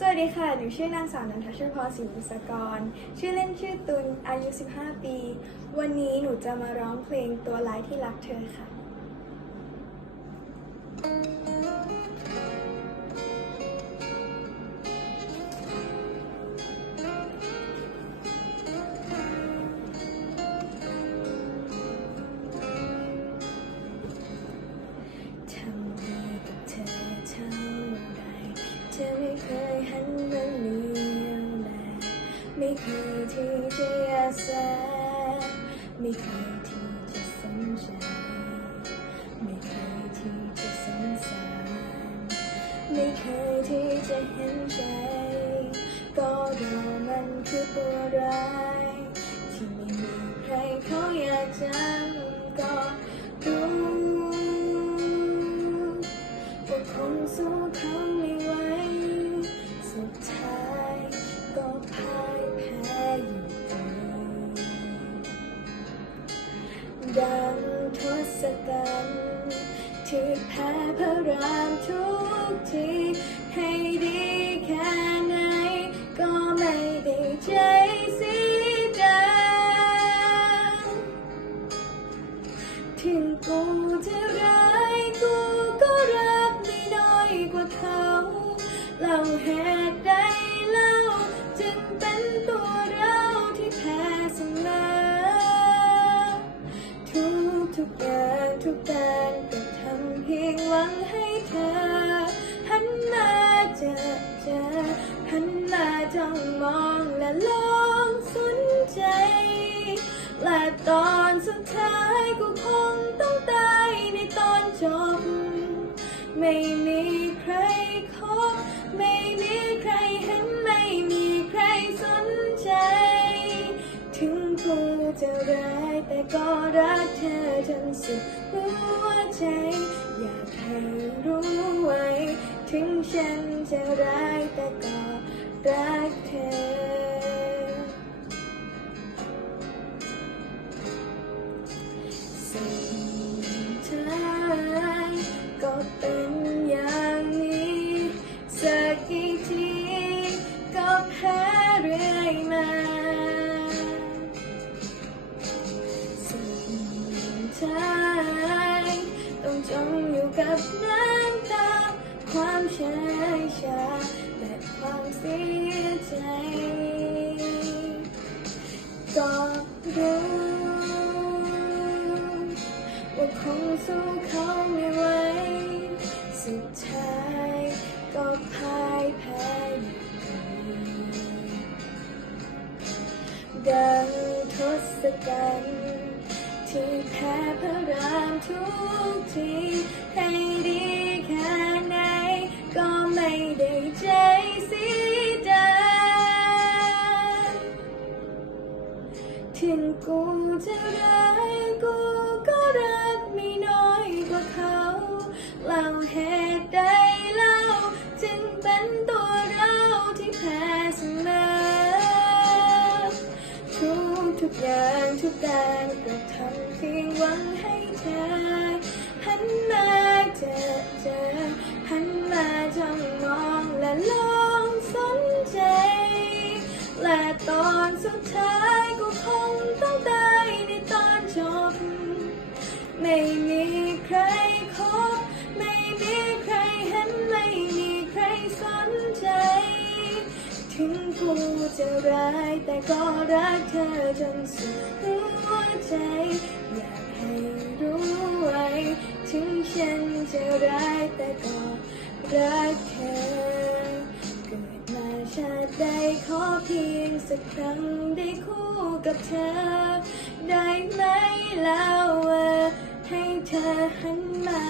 สวัสดีค่ะ หนูชื่อนางสาวนันทชพรศรีบุษกร ชื่อเล่นชื่อตุล อายุ 15 ปี วันนี้หนูจะมาร้องเพลงตัวร้ายที่รักเธอค่ะ ไม่เคยที่จะอาสบไม่เคยที่จะสนใจไม่เคยที่จะสงสารไม่เคยที่จะเห็นใจ ก็เรามันคือตัวร้าย ดังทศกัณฐ์ที่แพ้พระรามทุกทีให้ดีแค่ไหน ทุกการก็ทำเพียงหวังให้เธอ หันมาเจอเจอหันมาจ้องมองและลองสนใจ และตอนสุดท้ายก็คงต้องตายในตอนจบ ไม่มีใคร รักเธอจนสุดหัวใจ อยากให้รู้ไว้ ถึงฉันจะร้ายแต่ก็รักเธอ คงสู้เขาไม่ไหวสุดท้ายก็พ่ายแพ้ดังทศกัณฐ์ที่แพ้พระรามทุกทีให้ดีแค่ไหนก็ไม่ได้ใจสีดาถึงกูจะร้ายกู ทุกอย่างทุกการกระทำเพียงหวังให้เธอหันมาเจอเจอหันมาจ้องมองและลองสนใจ และตอนสุดท้ายก็คงต้องได้ในต ถึงกูจะร้ายแต่ก็รักเธอจนสุดหัวใจ อยากให้รู้ไว้ถึงฉันจะร้ายแต่ก็รักเธอ เกิดมาชาติใดขอเพียงสักครั้งได้คู่กับเธอ ได้ไหมเล่าว่าให้เธอหันมา